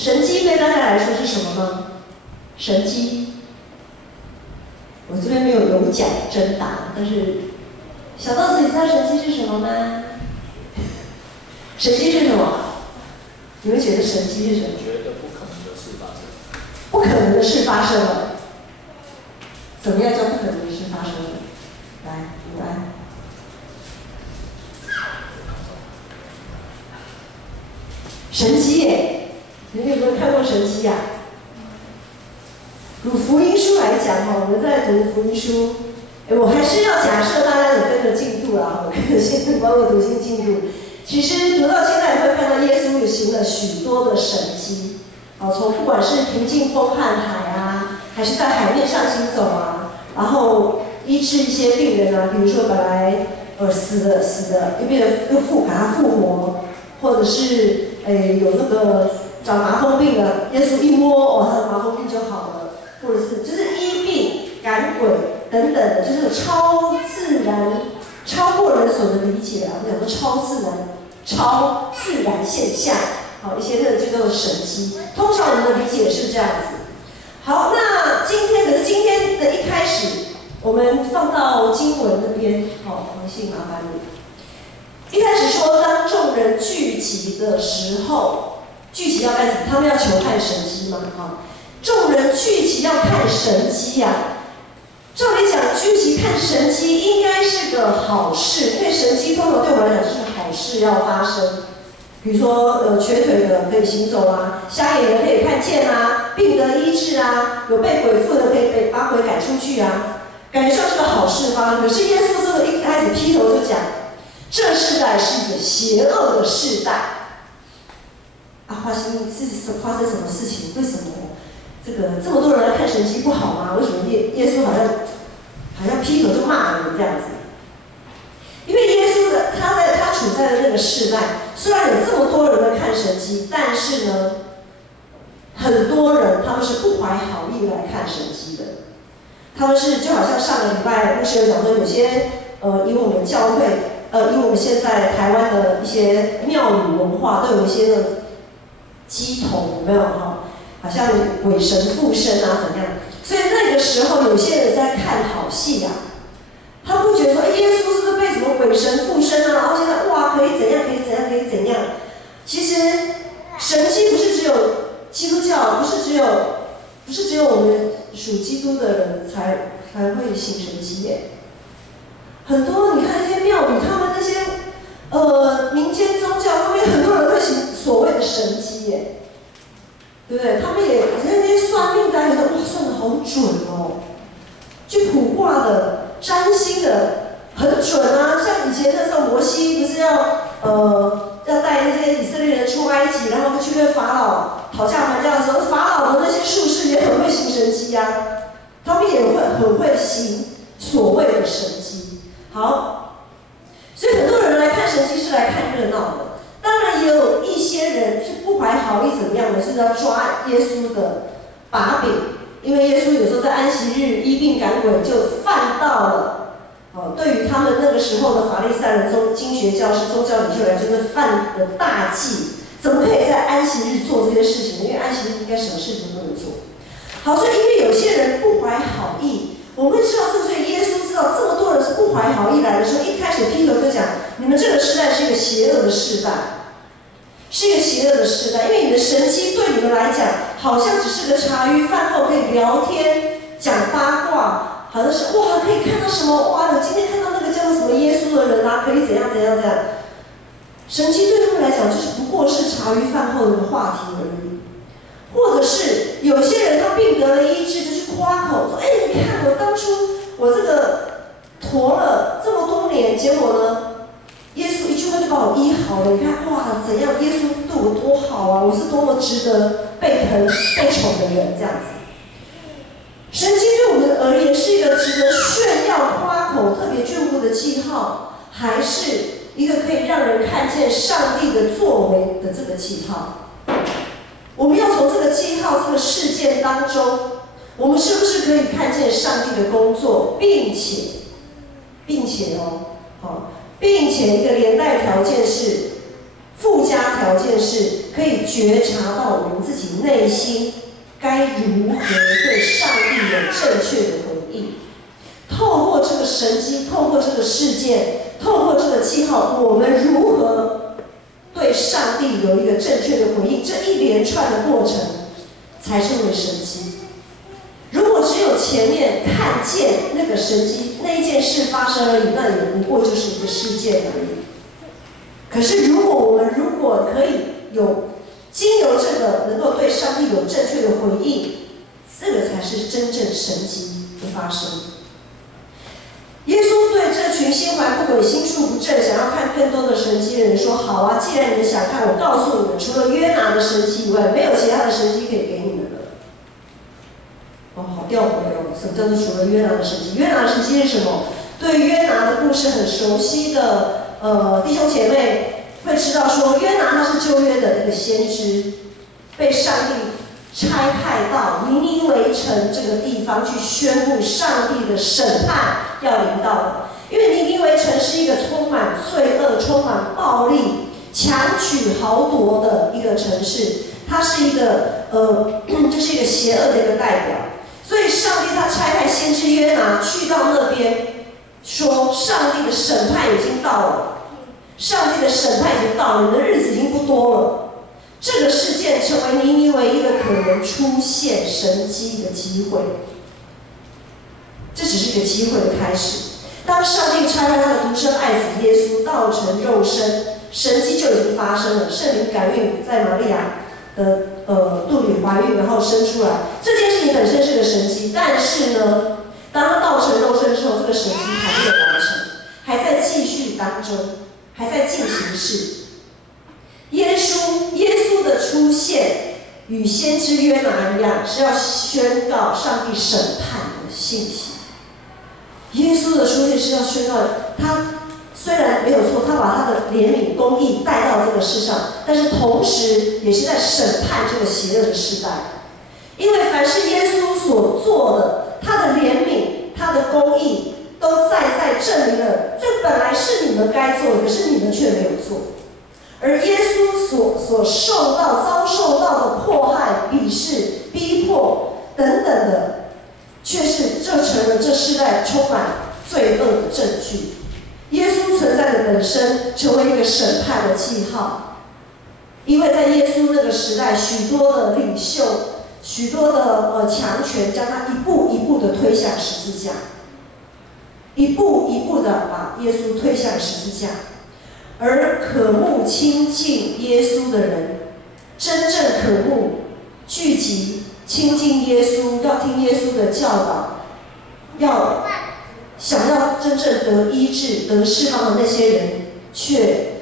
神迹对大家来说是什么呢？神迹，我这边没有奖征答，但是小豆子，你知道神迹是什么吗？神迹是什么？你们觉得神迹是什么？觉得不可能的事发生。不可能的事发生了。怎么样叫不可能的事发生了？来，吴安。神迹耶！你们有没有看过神迹呀？读福音书来讲哈，我们在读福音书，我还是要假设大家有跟着进度啊，我跟着现在包括读经进度。其实读到现在，你会看到耶稣有行了许多的神迹，从不管是平静风和海啊，还是在海面上行走啊，然后医治一些病人啊，比如说本来死的，又把他复活，或者是有那个长麻风病的，耶稣一摸，他的麻风病就好了，或者是就是医病赶鬼等等的，就是超自然、超过人所能理解啊，我们讲说超自然现象，好一些那个就叫做神迹。通常我们的理解是这样子。好，那今天的一开始，我们放到经文那边，好，黄信麻烦你。一开始说，当众人聚集的时候，聚集要干什么？他们要求看神迹嘛，哈。众人聚集要看神迹呀。照理讲，聚集看神迹应该是个好事，因为神迹通常对我们来讲就是好事要发生。比如说，瘸腿的可以行走啊，瞎眼的可以看见啊，病得医治啊，有被鬼附的可以把鬼赶出去啊，感觉像是个好事发生。可是耶稣这个一开始劈头就讲，这世代是一个邪恶的世代。啊，发生什么事情？为什么这么多人来看神迹不好吗？为什么耶稣好像劈头就骂人这样子？因为耶稣他处在的那个世代，虽然有这么多人来看神迹，但是呢，很多人他们是不怀好意来看神迹的。他们是就好像上个礼拜牧师有讲说，有些以我们教会以我们现在台湾的一些庙宇文化，都有一些那种乩童，有没有哈？好像鬼神附身啊怎样？所以那个时候有些人在看好戏啊。他不觉得说，耶稣是不是被什么鬼神附身啊？然后现在哇，可以怎样，可以怎样，可以怎样？其实神迹不是只有基督教，不是只有我们属基督的人才会行神迹耶。很多你看那些庙宇，他们那些民间宗教，他们很多人会行所谓的神迹耶，对不对？他们也那些算命的，觉得哇，算得好准哦，去卜卦的。占星的很准啊，像以前那时候摩西不是要带那些以色列人出埃及，然后去跟法老讨价还价的时候，法老的那些术士也很会行神迹啊，他们也很会行所谓的神迹。好，所以很多人来看神迹是来看热闹的，当然也有一些人是不怀好意怎么样的，是要抓耶稣的把柄。因为耶稣有时候在安息日医病赶鬼，就犯到了对于他们那个时候的法利赛人、经学教师、宗教领袖来说，就是犯的大忌。怎么可以在安息日做这些事情？因为安息日应该什么事情都不能做。好，所以因为有些人不怀好意，我们会知道，所以耶稣知道这么多人是不怀好意来的时候，一开始劈头就讲，你们这个时代是一个邪恶的世代。是一个邪恶的时代，因为你的神迹对你们来讲，好像只是个茶余饭后可以聊天、讲八卦，好像是哇，可以看到什么哇，我今天看到那个叫做什么耶稣的人啊，可以怎样。神迹对他们来讲，就是不过是茶余饭后的话题而已。或者是有些人他病得了医治，就去夸口说，你看我当初我这个驼了这么多年，结果呢？耶稣一句话就把我医好了，你看哇，怎样？耶稣对我多好啊！我是多么值得被疼、被宠的人，这样子。神迹对我们而言是一个值得炫耀、夸口、特别眷顾的记号，还是一个可以让人看见上帝的作为的这个记号？我们要从这个记号、这个事件当中，我们是不是可以看见上帝的工作，并且并且一个连带条件是，附加条件是，可以觉察到我们自己内心该如何对上帝有正确的回应。透过这个神迹，透过这个事件，透过这个记号，我们如何对上帝有一个正确的回应？这一连串的过程才称为神迹。如果只有前面看见那个神迹，那一件事发生而已，那也不过就是一个事件而已。可是我们可以经由这个能够对上帝有正确的回应，这个才是真正神迹的发生。耶稣对这群心怀不轨、心术不正、想要看更多的神迹的人说：“好啊，既然你们想看，我告诉你们，除了约拿的神迹以外，没有其他的神迹可以给你们了。”哦，好吊诡哦！什么叫做除了约拿的神迹？约拿的神迹是什么？对约拿的故事很熟悉的弟兄姐妹会知道说，约拿他是旧约的一个先知，被上帝差派到尼尼微城这个地方去宣布上帝的审判要临到了。因为尼尼微城是一个充满罪恶、充满暴力、强取豪夺的一个城市，它是一个就是一个邪恶的一个代表。所以上帝他差派先知约拿去到那边，说上帝的审判已经到了，上帝的审判已经到了，你的日子已经不多了。这个事件成为尼尼微一个可能出现神迹的机会，这只是一个机会的开始。当上帝差派他的独生爱子耶稣道成肉身，神迹就已经发生了，圣灵感孕在玛利亚的肚里怀孕，然后生出来。这件事情本身是个神迹，但是呢，当他道成肉身之后，这个神迹还没有完成，还在继续当中，还在进行式。耶稣的出现与先知约拿一样，是要宣告上帝审判的信息。耶稣的出现是要宣告，他虽然没有错，他把他的怜悯、公义带到这个世上，但是同时也是在审判这个邪恶的时代。因为凡是耶稣所做的，他的怜悯、他的公义，都在证明了，这本来是你们该做的，可是你们却没有做。而耶稣所遭受到的迫害、鄙视、逼迫等等的，却成了这世代充满罪恶的证据。耶稣存在的本身成为一个审判的记号，因为在耶稣那个时代，许多的领袖、许多的强权将他一步一步的推向十字架，一步一步的把耶稣推向十字架。而渴慕亲近耶稣的人，真正渴慕聚集亲近耶稣，要听耶稣的教导，要想要真正得医治、得释放的那些人，却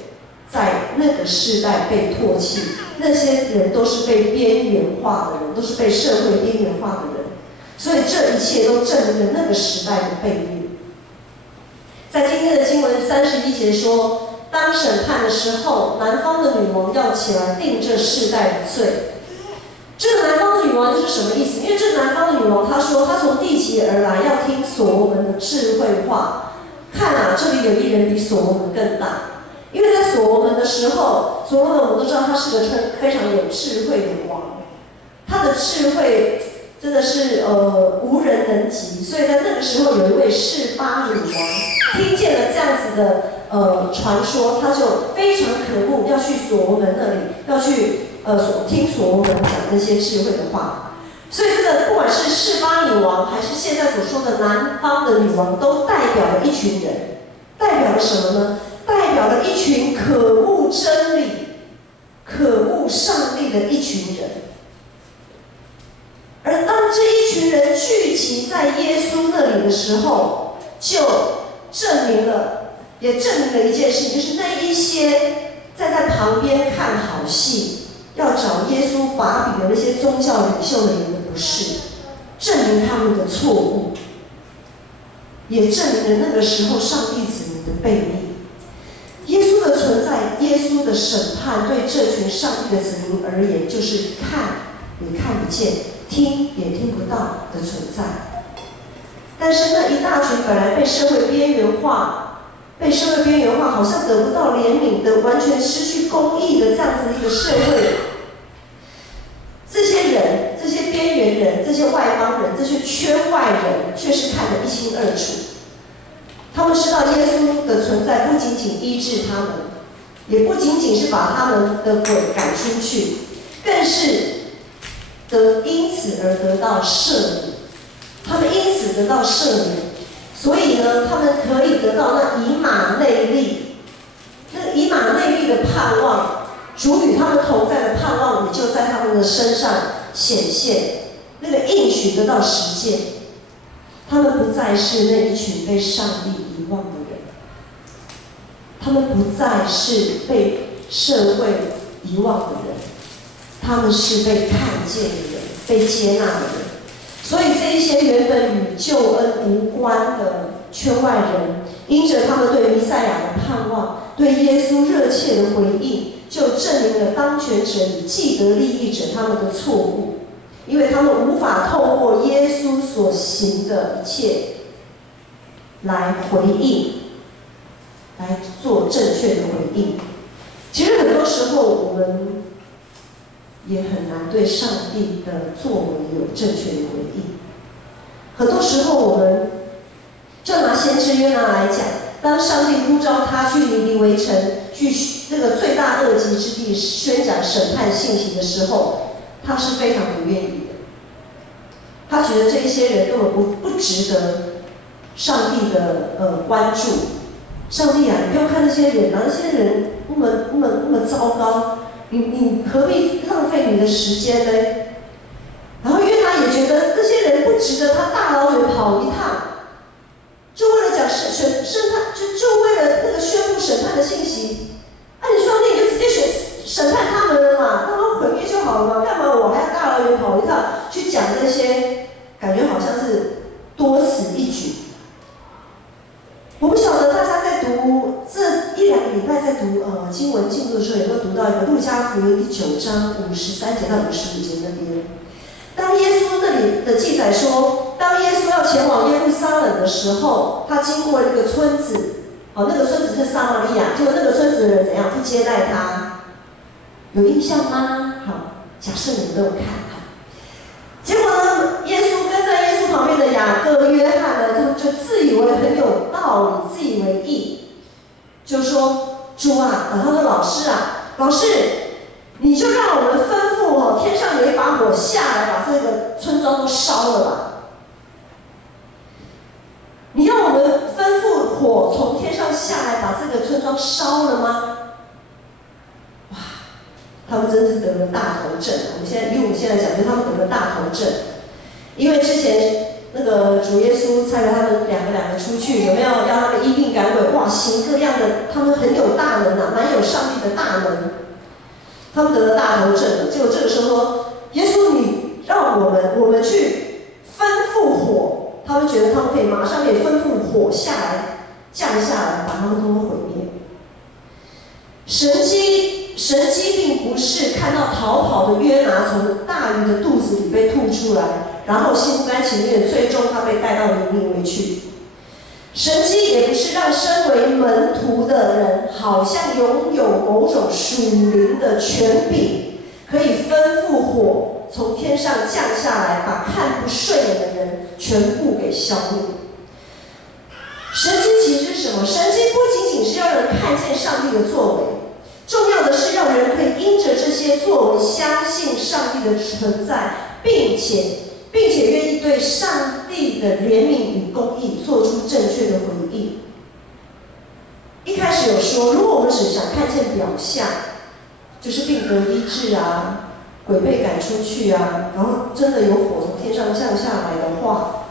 在那个世代被唾弃。那些人都是被边缘化的人，都是被社会边缘化的人。所以这一切都证明了那个时代的悖逆。在今天的经文31节说，当审判的时候，南方的女王要起来定这世代的罪。这个南方的女王就是什么意思？因为这个南方的女王，她说她从地极而来，要听所罗门的智慧话。看啊，这里有一人比所罗门更大。因为在所罗门的时候，所罗门我们都知道他是个非常有智慧的王，他的智慧真的是无人能及。所以在那个时候，有一位示巴女王听见了这样子的传说，他就非常渴慕要去所罗门那里，要去听所罗门讲那些智慧的话。所以这个不管是示巴女王，还是现在所说的南方的女王，都代表了一群人，代表了什么呢？代表了一群渴慕真理、渴慕上帝的一群人。而当这一群人聚集在耶稣那里的时候，就也证明了一件事，就是那一些在旁边看好戏，要找耶稣把柄的那些宗教领袖的人的不是，证明他们的错误，也证明了那个时候上帝子民的悖逆。耶稣的存在，耶稣的审判，对这群上帝的子民而言，就是看也看不见，听也听不到的存在。但是那一大群本来被社会边缘化、被社会边缘化，好像得不到怜悯的，完全失去公义的这样子的一个社会。这些人、这些边缘人、这些外邦人、这些圈外人，却是看得一清二楚。他们知道耶稣的存在不仅仅医治他们，也不仅仅是把他们的鬼赶出去，更是因此而得到赦免。他们因此得到赦免，所以呢，他们可以得到那以马内利，那个以马内利的盼望，主与他们同在的盼望，也就在他们的身上显现，那个应许得到实践。他们不再是那一群被上帝遗忘的人，他们不再是被社会遗忘的人，他们是被看见的人，被接纳的人。所以这一些原本与救恩无关的圈外人，因着他们对弥赛亚的盼望，对耶稣热切的回应，就证明了当权者与既得利益者他们的错误。因为他们无法透过耶稣所行的一切来回应，来做正确的回应。其实很多时候我们也很难对上帝的作为有正确的回应。很多时候我们就拿先知约拿来讲，当上帝呼召他去尼尼微城，去这个罪大恶极之地宣讲审判信息的时候，他是非常不愿意的。他觉得这一些人根本不值得上帝的关注。上帝啊，你不要看那些人啊，那些人那么糟糕，你何必浪费你的时间呢？然后约拿也觉得这些人不值得他大老远跑一趟，就为了讲审判，就为了那个宣布审判的信息。你上帝就直接审判他们了嘛，让他们毁灭就好了嘛，干嘛我还要大老远跑一趟去讲这些？感觉好像是多此一举。我不晓得大家在读这1-2个礼拜在读经文进度的时候，有没有读到一个路加福音第9章53节到55节那边。当耶稣那里的记载说，当耶稣要前往耶路撒冷的时候，他经过了一个村子，那个村子是撒玛利亚，结果那个村子的人怎样不接待他？有印象吗？好，假设你们都有看。结果呢，耶稣跟在耶稣旁边的雅各、约翰呢，他们就自以为很有道理，自以为义，就说：“主啊，他说老师啊，老师，你就让我们吩咐天上有一把火下来，把这个村庄都烧了吧。你让我们吩咐火从天上下来，把这个村庄烧了吗？”哇！他们真是得了大头症。我们现在讲，就是他们得了大头症，因为之前那个主耶稣差了他们两个出去，有没有让他们医病赶鬼？哇，行各样的，他们很有大能啊，蛮有上帝的大能。他们得了大头症，结果这个时候说，耶稣你让我们去吩咐火，他们觉得他们马上可以吩咐火下来，降下来，把他们都毁灭。神迹并不是看到逃跑的约拿从大鱼的肚子里被吐出来，然后心不甘情愿，最终他被带到尼尼微去。神迹也不是让身为门徒的人好像拥有某种属灵的权柄，可以吩咐火从天上降下来，把看不顺眼的人全部给消灭。神迹其实是什么？神迹不仅仅是要人看见上帝的作为，重要的是让人可以因着这些作为相信上帝的存在，并且愿意对上帝的怜悯与公义做出正确的回应。一开始有说，如果我们只想看见表象，就是病得医治啊，鬼被赶出去啊，然后真的有火从天上降下来的话，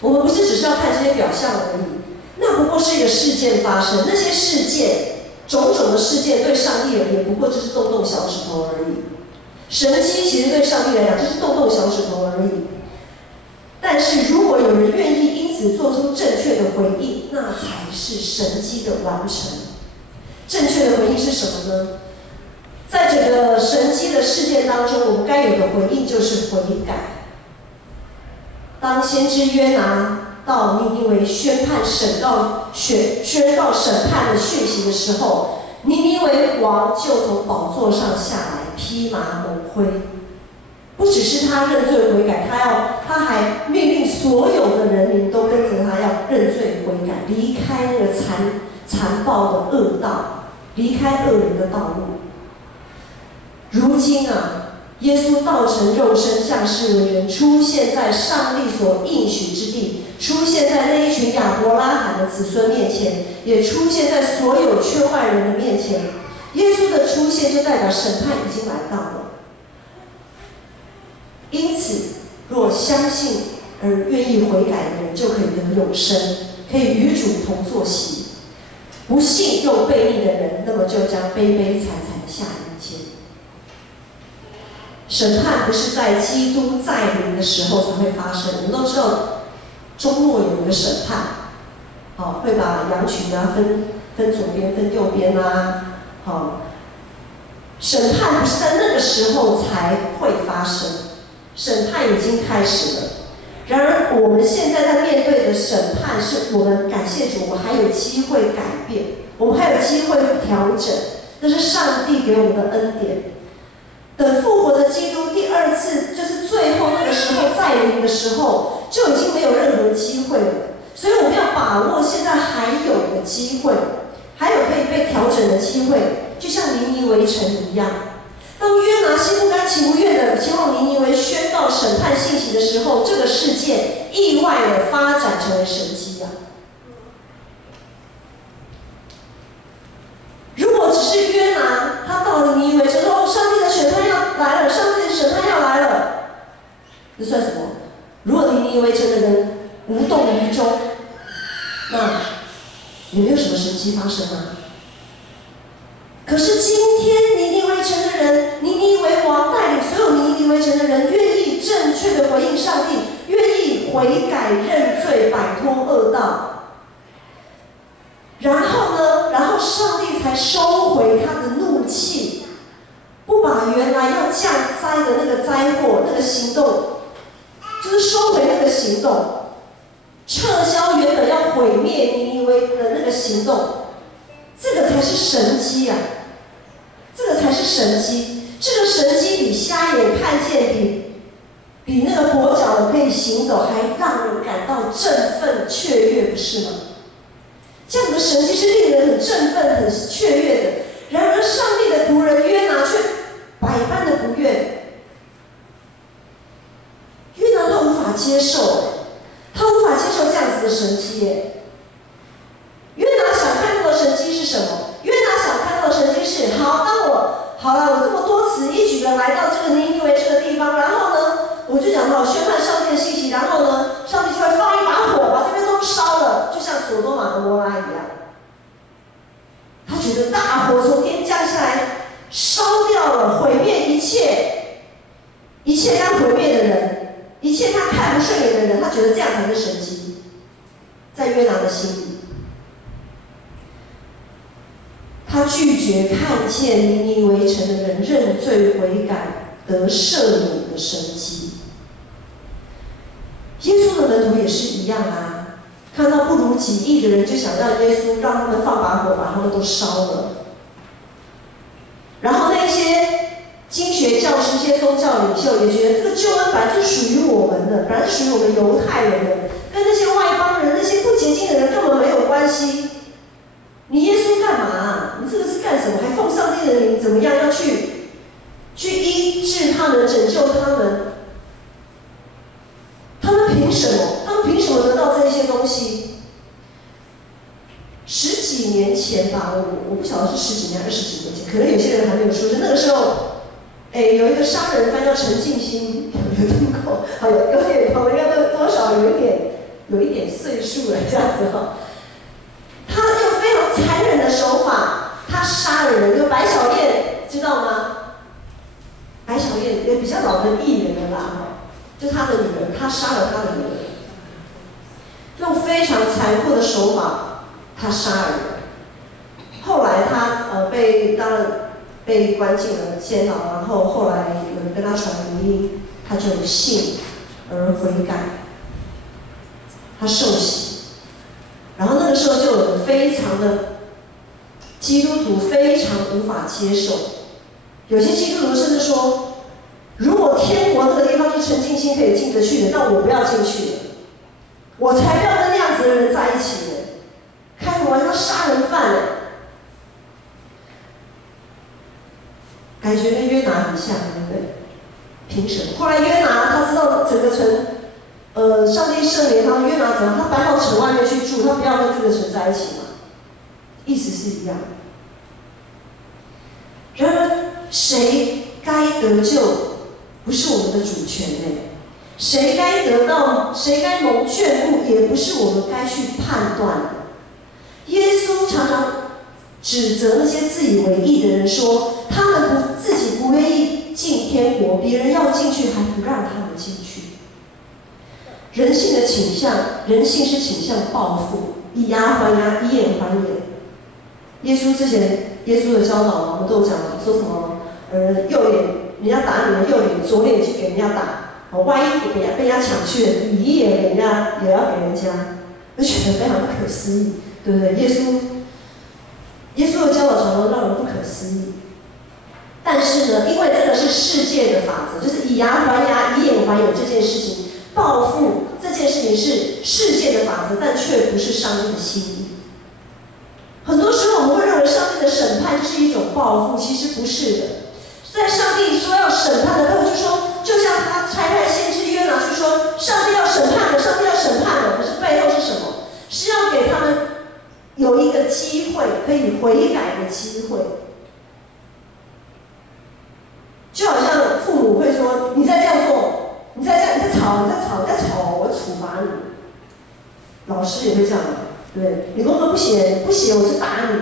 我们不是只是要看这些表象而已，那不过是一个事件发生，那些事件种种的事件对上帝而言，不过就是动动小指头而已。神迹其实对上帝来讲就是动动小指头而已。但是如果有人愿意因此做出正确的回应，那才是神迹的完成。正确的回应是什么呢？在这个神迹的事件当中，我们该有的回应就是悔改。当先知约拿到尼尼微宣告审判的讯息的时候，尼尼微王就从宝座上下来，披麻蒙灰。不只是他认罪悔改，他还命令所有的人民都跟着他要认罪悔改，离开那个残暴的恶道，离开恶人的道路。如今啊，耶稣道成肉身，降世为人，出现在上帝所应许之地，出现在那一群亚伯拉罕的子孙面前，也出现在所有圈外人的面前。耶稣的出现就代表审判已经来到了。因此，若相信而愿意悔改的人，就可以得永生，可以与主同坐席；不信又悖逆的人，那么就将悲悲惨惨地下阴间。审判不是在基督再临的时候才会发生。我们都知道，周末有一个审判，会把羊群分左边、分右边啊，审判不是在那个时候才会发生。审判已经开始了，然而我们现在在面对的审判，是我们感谢主，我们还有机会改变，我们还有机会调整，那是上帝给我们的恩典。等复活的基督第二次，就是最后那个时候再临的时候，就已经没有任何机会了。所以我们要把握现在还有的机会，还有可以被调整的机会，就像尼尼微城一样。当约拿心不甘情不愿的前往尼尼微宣告审判信息的时候，这个事件意外的发展成为神迹啊！如果只是约拿，他到了尼尼微之后，上帝的审判要来了，上帝的审判要来了，这算什么？如果尼尼微城的人无动于衷，那也没有什么神迹发生啊。可是今天尼尼微城的人，尼尼微王带领所有尼尼微城的人，愿意正确的回应上帝，愿意悔改认罪，摆脱恶道。然后上帝才收回他的怒气，不把原来要降灾的那个灾祸、那个行动，就是收回那个行动，撤销原本要毁灭尼尼微的那个行动。这个才是神迹啊！这个才是神迹。这个神迹比瞎眼看见，比那个跛脚的可以行走，还让人感到振奋雀跃，不是吗？这样的神迹是令人很振奋、很雀跃的。然而，上帝的仆人约拿却百般的不愿。约拿他无法接受，他无法接受这样子的神迹耶。约拿想看到的神迹是什么？约拿想看到的神迹是：我这么多此一举的来到这个尼尼微这个地方，然后呢，我就讲到宣判上帝的信息，然后呢，上帝就会放一把火，把这边都烧了，就像所多玛和摩拉一样。他觉得大火从天降下来，烧掉了，毁灭一切要毁灭的人，一切他看不顺眼的人，他觉得这样才是神迹，在约拿的心里。他拒绝看见尼尼微城的人认罪悔改得赦免的神迹。耶稣的门徒也是一样啊，看到不如己意的人，就想让耶稣让他们放把火把他们都烧了。然后那些经学教师、一些宗教领袖也觉得这个救恩本来就属于我们的，本来是属于我们犹太人的，跟那些外邦人、那些不洁净的人根本没有关系。你耶稣干嘛啊？你这个是干什么？还奉上帝的名怎么样？要去医治他们，拯救他们？他们凭什么？他们凭什么得到这些东西？10几年前吧，我不晓得是10几年还是20几年前，可能有些人还没有出生。那个时候，有一个商人翻叫陈进兴，有听过？有点头，应该多少有一点岁数了，这样子哈。他用非常残忍的手法，他杀了人。就白小燕，知道吗？白小燕也比较老的艺人了啦，就他的女儿，他杀了他的女儿，用非常残酷的手法，他杀了人。后来他被关进了监牢，然后后来有人跟他传福音，他就信而悔改。他受洗，然后那个时候就有人非常的基督徒非常无法接受，有些基督徒甚至说，如果天国那个地方是纯净心可以进得去的，那我不要进去了，我才不要跟那样子的人在一起呢，开什么玩笑，杀人犯呢？感觉跟约拿很像，对不对？凭什么？后来约拿他知道整个城，上帝圣灵他约拿怎样？他搬到城外面去住，他不要跟这个城在一起嘛，意思是一样。然而，谁该得救，不是我们的主权呢？谁该得到，谁该蒙眷顾，也不是我们该去判断的。耶稣常常指责那些自以为义的人说，他们自己不愿意进天国，别人要进去还不让他们进去。人性的倾向，人性是倾向报复，以牙还牙，以眼还眼。耶稣之前，耶稣的教导我们都有讲说什么？右脸人家打你的右脸，左脸去给人家打，万一被人家抢去了，你也给人家也要给人家，就觉得非常不可思议，对不对？耶稣的教导常常让人不可思议。但是呢，因为这个是世界的法则，就是以牙还牙，以眼还眼这件事情，报复这件事情是世界的法则，但却不是上帝的心意。很多时候我们会认为上帝的审判是一种报复，其实不是的。在上帝说要审判的时候，就说，就像他差派先知约拿去说，上帝要审判了，上帝要审判了，可是背后是什么？是要给他们有一个机会可以悔改的机会。就好像父母会说，你再这样做，你再吵，我处罚你。老师也会这样，对不对？你功课不写我就打你。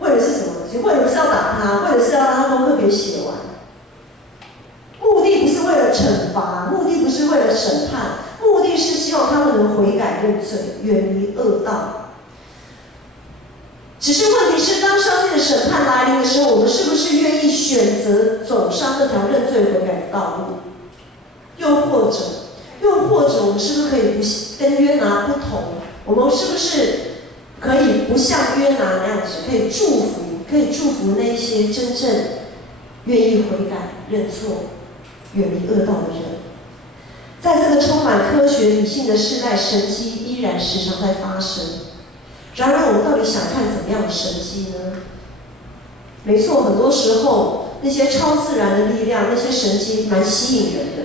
为的是什么？为的是要打他，为的是要让他功课给写完。目的不是为了惩罚，目的不是为了审判，目的是希望他们能悔改认罪，远离恶道。只是问题是，当上帝的审判来临的时候，我们是不是愿意选择走上这条认罪悔改的道路？又或者，我们是不是可以跟约拿不同？我们是不是可以不像约拿那样子，可以祝福那些真正愿意悔改认错、远离恶道的人？在这个充满科学理性的时代，神迹依然时常在发生。然而，我们到底想看怎么样的神迹呢？没错，很多时候那些超自然的力量、那些神迹蛮吸引人的。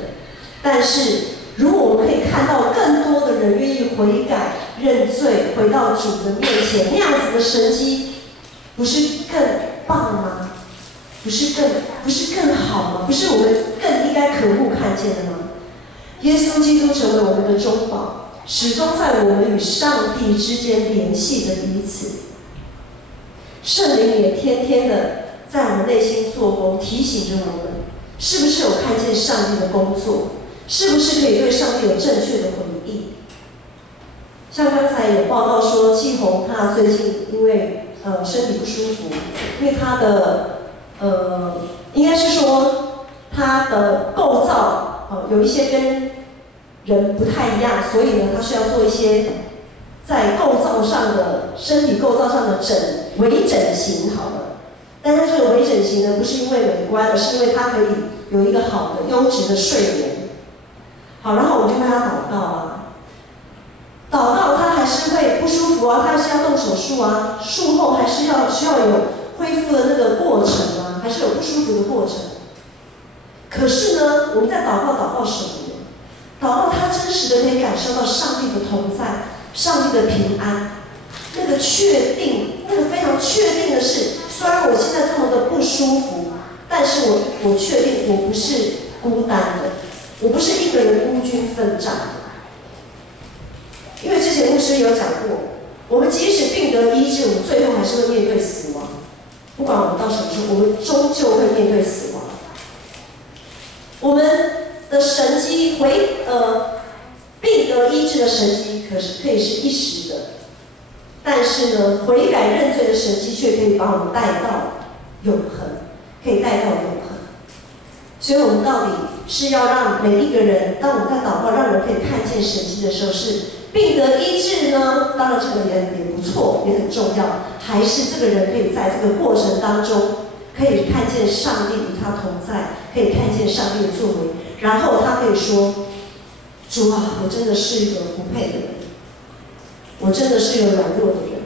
但是，如果我们可以看到更多的人愿意悔改、认罪，回到主的面前，那样子的神迹，不是更棒吗？不是更好吗？不是我们更应该渴慕看见的吗？耶稣基督成为我们的中保，始终在我们与上帝之间联系着彼此。圣灵也天天的在我们内心做工，提醒着我们，是不是有看见上帝的工作？是不是可以对上帝有正确的回应？像刚才有报道说，季红他最近因为身体不舒服，因为他的应该是说他的构造有一些跟人不太一样，所以呢，他需要做一些在构造上的身体构造上的微整形，好了。但是这个微整形呢，不是因为美观，而是因为他可以有一个好的优质的睡眠。好，然后我们就为他祷告啊，祷告他还是会不舒服啊，他还是要动手术啊，术后还是需要有恢复的那个过程啊，还是有不舒服的过程。可是呢，我们在祷告什么呢？祷告他真实的可以感受到上帝的同在，上帝的平安，那个确定，那个非常确定的是，虽然我现在这么的不舒服，但是我确定我不是孤单的，我不是一个人孤军奋战的。因为之前牧师有讲过，我们即使病得医治，我们最后还是会面对死亡。不管我们到什么时候，我们终究会面对死亡。我们的神迹病得医治的神迹可以是一时的，但是呢，悔改认罪的神迹却可以把我们带到永恒，可以带到永恒。所以我们到底是要让每一个人，当我们在祷告让人可以看见神迹的时候，是病得医治呢，当然这个也不错，也很重要。还是这个人可以在这个过程当中，可以看见上帝与他同在，可以看见上帝的作为，然后他可以说：“主啊，我真的是一个不配的人，我真的是一个软弱的人。”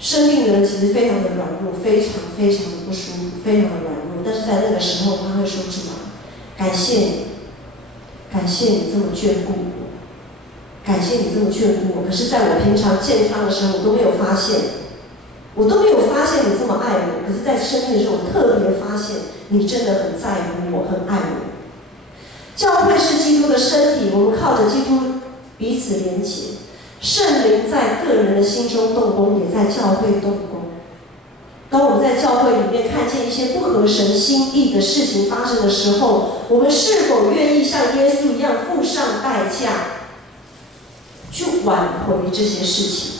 生病的人其实非常的软弱，非常非常的不舒服，非常的软弱。但是在那个时候，他会说：“主啊，感谢你，感谢你这么眷顾我，感谢你这么眷顾我。可是，在我平常健康的时候，我都没有发现，你这么爱我。可是，在生病的时候，我特别发现你真的很在乎我，很爱我。”教会是基督的身体，我们靠着基督彼此连结。圣灵在个人的心中动工，也在教会动工。当我们在教会里面看见一些不合神心意的事情发生的时候，我们是否愿意像耶稣一样付上代价，去挽回这些事情？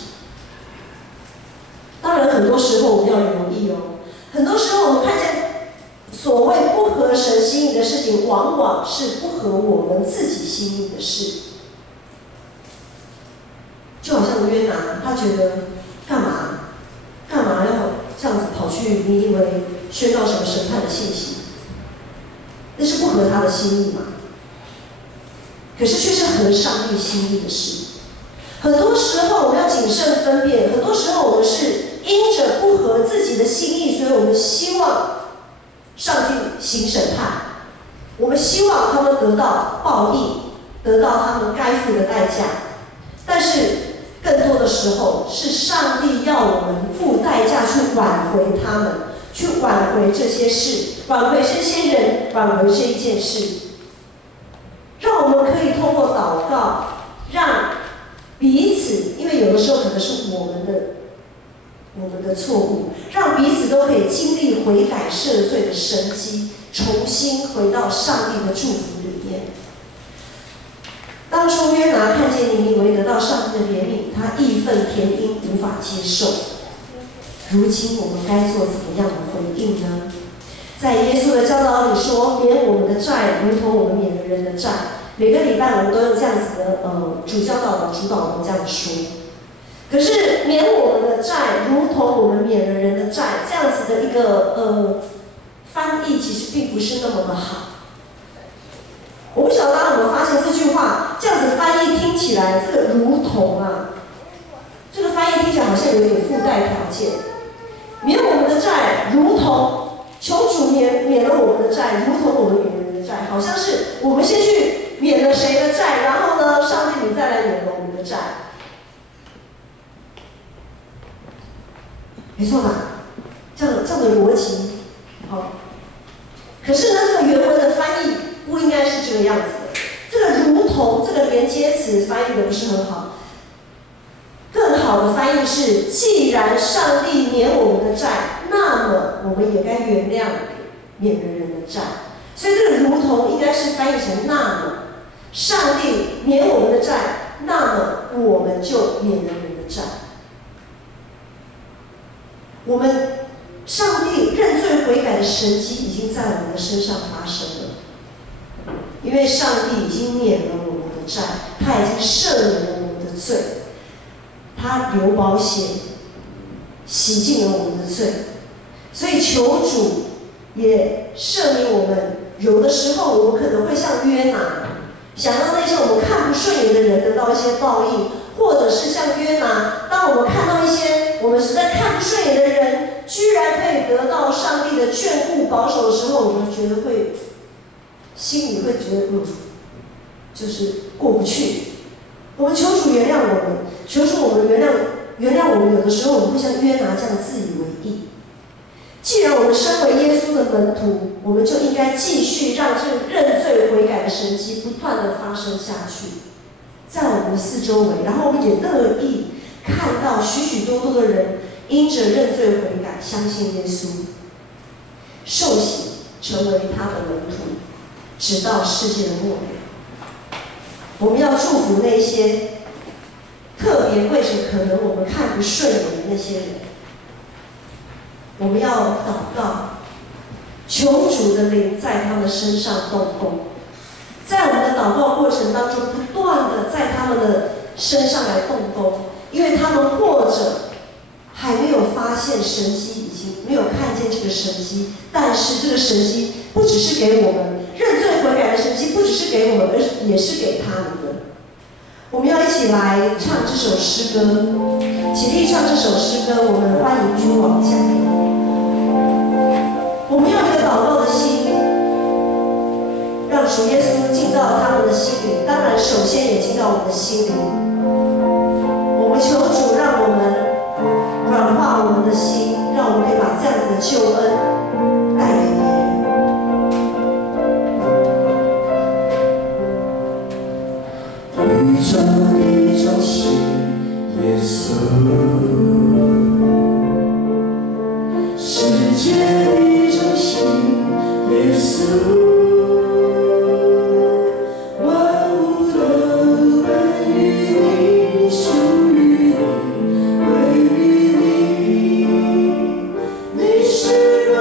当然，很多时候我们要留意哦。很多时候我们看见所谓不合神心意的事情，往往是不合我们自己心意的事。就好像约拿，他觉得干嘛要这样子跑去尼尼微宣告什么审判的信息？那是不合他的心意嘛？可是却是合上帝心意的事。很多时候我们要谨慎分辨，很多时候我们是因着不合自己的心意，所以我们希望上帝行审判，我们希望他们得到报应，得到他们该付的代价。但是更多的时候是上帝要我们付代价去挽回他们，去挽回这些事，挽回这些人，挽回这一件事。让我们可以通过祷告，让彼此，因为有的时候可能是我们的错误，让彼此都可以经历悔改赦罪的神迹，重新回到上帝的祝福里面。当初约拿看见尼尼微得到上帝的怜悯，他义愤填膺，无法接受。如今我们该做怎么样的回应呢？在耶稣的教导里说，免我们的债，如同我们免了人的债。每个礼拜我们都用这样子的主教导的主导文这样说。可是免我们的债，如同我们免了人的债，这样子的一个翻译其实并不是那么的好。我不晓得大家有没有发现这句话这样子翻译听起来，这个如同啊，这个翻译听起来好像有点附带条件。免我们的债，如同求主免了我们的债，如同我们免人的债，好像是我们先去免了谁的债，然后呢，上帝你再来免了我们的债，没错吧？这样的逻辑，好。可是呢，这个原文的翻译不应该是这个样子的。这个如同这个连接词翻译的不是很好，更好的翻译是：既然上帝免我们的债，那么我们也该原谅免了人的债。所以这个如同应该是翻译成那么，上帝免我们的债，那么我们就免了人的债。我们上帝认罪悔改的神迹已经在我们的身上发生了，因为上帝已经免了我们的债，他已经赦免了我们的罪，他流宝血洗净了我们的罪，所以求主也赦免我们。有的时候我们可能会像约拿，想让那些我们看不顺眼的人得到一些报应，或者是像约拿，当我们看到一些我们实在看不顺眼的人居然可以得到上帝的眷顾保守的时候，我们觉得会心里会觉得就是过不去。我们求主原谅我们，求主我们原谅我们。有的时候我们会像约拿这样自以为意。既然我们身为耶稣的门徒，我们就应该继续让这个认罪悔改的神迹不断的发生下去，在我们的四周围。然后我们也乐意看到许许多多的人因着认罪悔改，相信耶稣，受洗成为他的门徒，直到世界的末了。我们要祝福那些特别为着可能我们看不顺眼的那些人。我们要祷告，求主的灵在他们身上动工，在我们的祷告过程当中，不断的在他们的身上来动工，因为他们或者还没有发现神迹，已经没有看见这个神迹，但是这个神迹不只是给我们认罪悔改的神迹，不只是给我们，而也是给他们的。我们要一起来唱这首诗歌，起立唱这首诗歌。我们欢迎君王降临。我们用一个祷告的心，让主耶稣进到他们的心里，当然首先也进到我们的心里。我们求主让我们软化我们的心，让我们可以把这样子的救恩带给别人。宇宙的中心，耶稣，世界的中心，耶稣。你是荣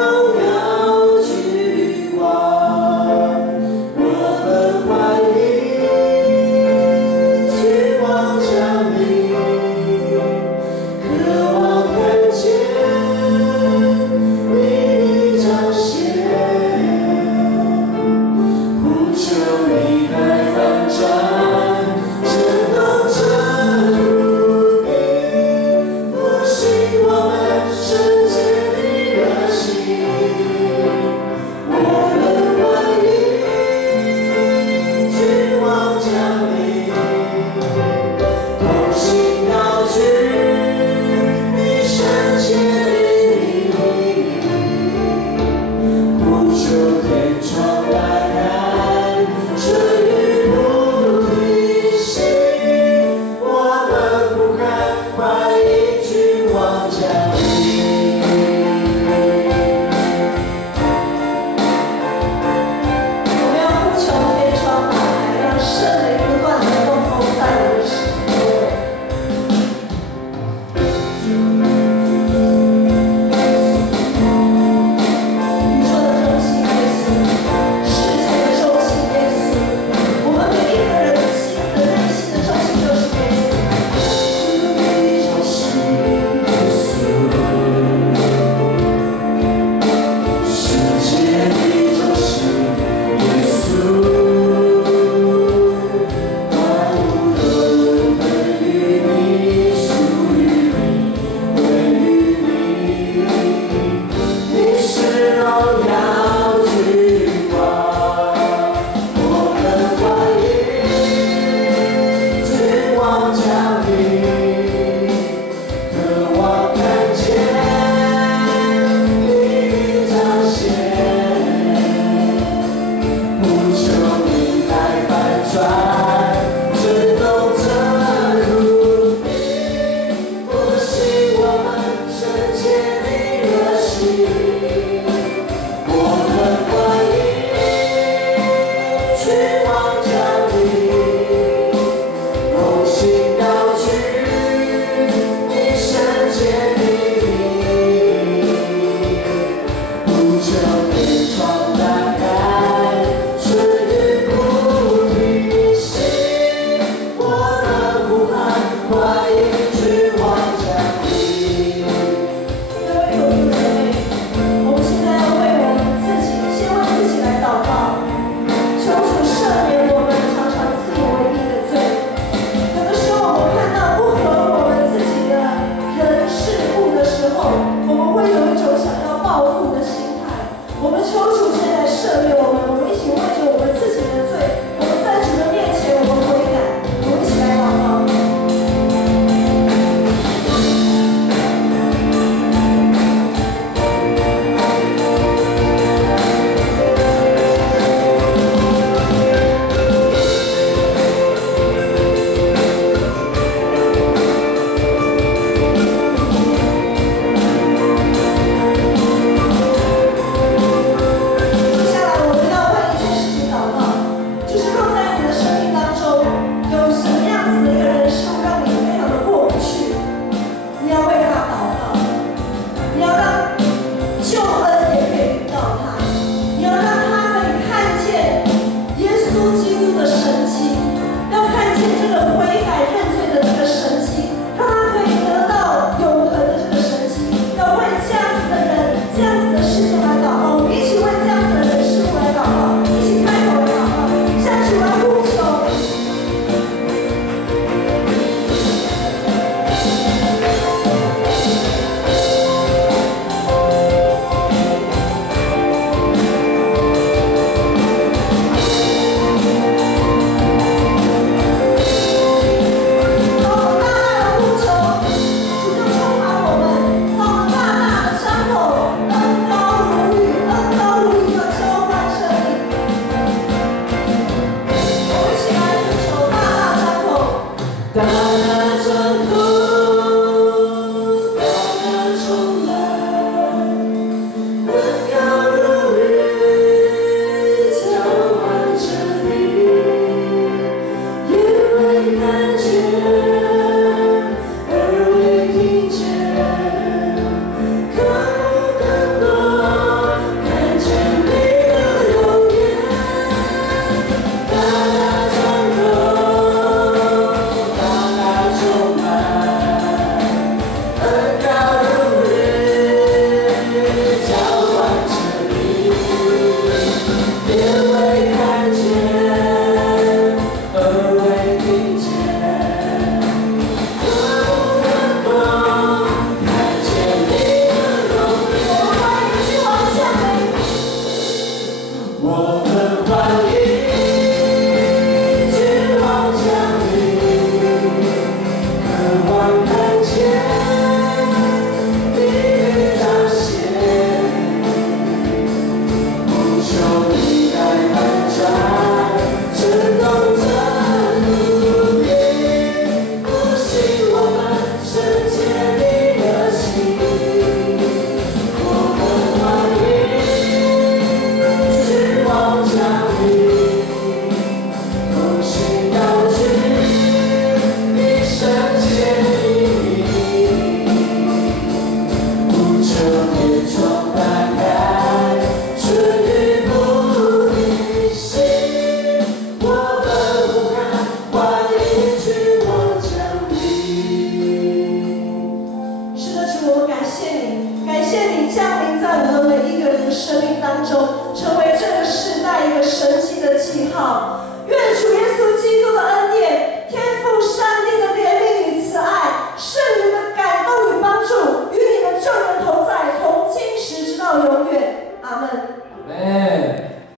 生命当中，成为这个世代一个神奇的记号。